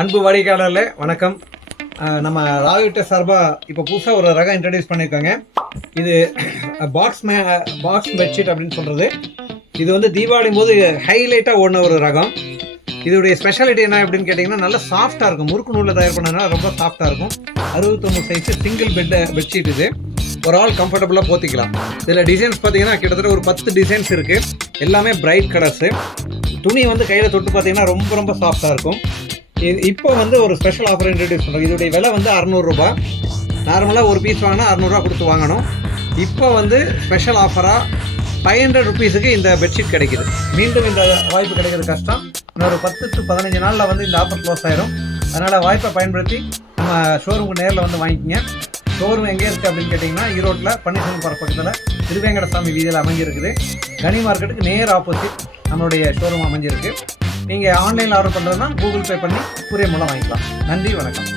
அன்பு வாடிக்கையாளர்களே வணக்கம். நம்ம ராவிட்ட சார்பாக இப்போ புதுசாக ஒரு ரகம் இன்ட்ரடியூஸ் பண்ணியிருக்காங்க. இது பாக்ஸ் பெட்ஷீட் அப்படின்னு சொல்கிறது. இது வந்து தீபாவளி போது ஹைலைட்டாக ஓடின ஒரு ரகம். இதோடைய ஸ்பெஷாலிட்டி என்ன அப்படின்னு கேட்டிங்கன்னா, நல்லா சாஃப்டாக இருக்கும். முறுக்கு நூலில் தயார் பண்ணதுனால ரொம்ப சாஃப்டாக இருக்கும். 69 சைஸு சிங்கிள் பெட்ஷீட். இது ஒரு ஆள் கம்ஃபர்டபுளாக போத்திக்கலாம். இதில் டிசைன்ஸ் பார்த்தீங்கன்னா கிட்டத்தட்ட ஒரு 10 டிசைன்ஸ் இருக்குது. எல்லாமே பிரைட் கலர்ஸு. துணி வந்து கையில் தொட்டு பார்த்தீங்கன்னா ரொம்ப சாஃப்டாக இருக்கும். இப்போ வந்து ஒரு ஸ்பெஷல் ஆஃபர் இன்ட்ரடியூஸ் பண்ணுறோம். இதோடைய விலை வந்து 600 ரூபா. நார்மலாக ஒரு பீஸ் வாங்கினா 600 ரூபா கொடுத்து வாங்கணும். இப்போ வந்து ஸ்பெஷல் ஆஃபராக 500 ருபீஸுக்கு இந்த பெட்ஷீட் கிடைக்குது. மீண்டும் இந்த வாய்ப்பு கிடைக்கிறது கஷ்டம். இன்னொரு 10 to 15 நாளில் வந்து இந்த ஆஃபர் க்ளோஸ் ஆயிரும். அதனால் வாய்ப்பை பயன்படுத்தி நம்ம ஷோரூமுக்கு நேரில் வந்து வாங்கிக்கிங்க. ஷோரூம் எங்கே இருக்குது அப்படின்னு கேட்டிங்கன்னா, ஈரோட்டில் பன்னீர்செல்வம் போகிற பக்கத்தில் திருவேங்கடசாமி வீதியில் அமைஞ்சிருக்குது. கனி மார்க்கெட்டுக்கு நேர் ஆப்போசிட் நம்மளுடைய ஷோரூம் அமைஞ்சிருக்கு. நீங்கள் ஆன்லைனில் ஆர்டர் பண்ணுறதுனா கூகுள் பே பண்ணி கூரியர் மூலம் வாங்கிக்கலாம். நன்றி, வணக்கம்.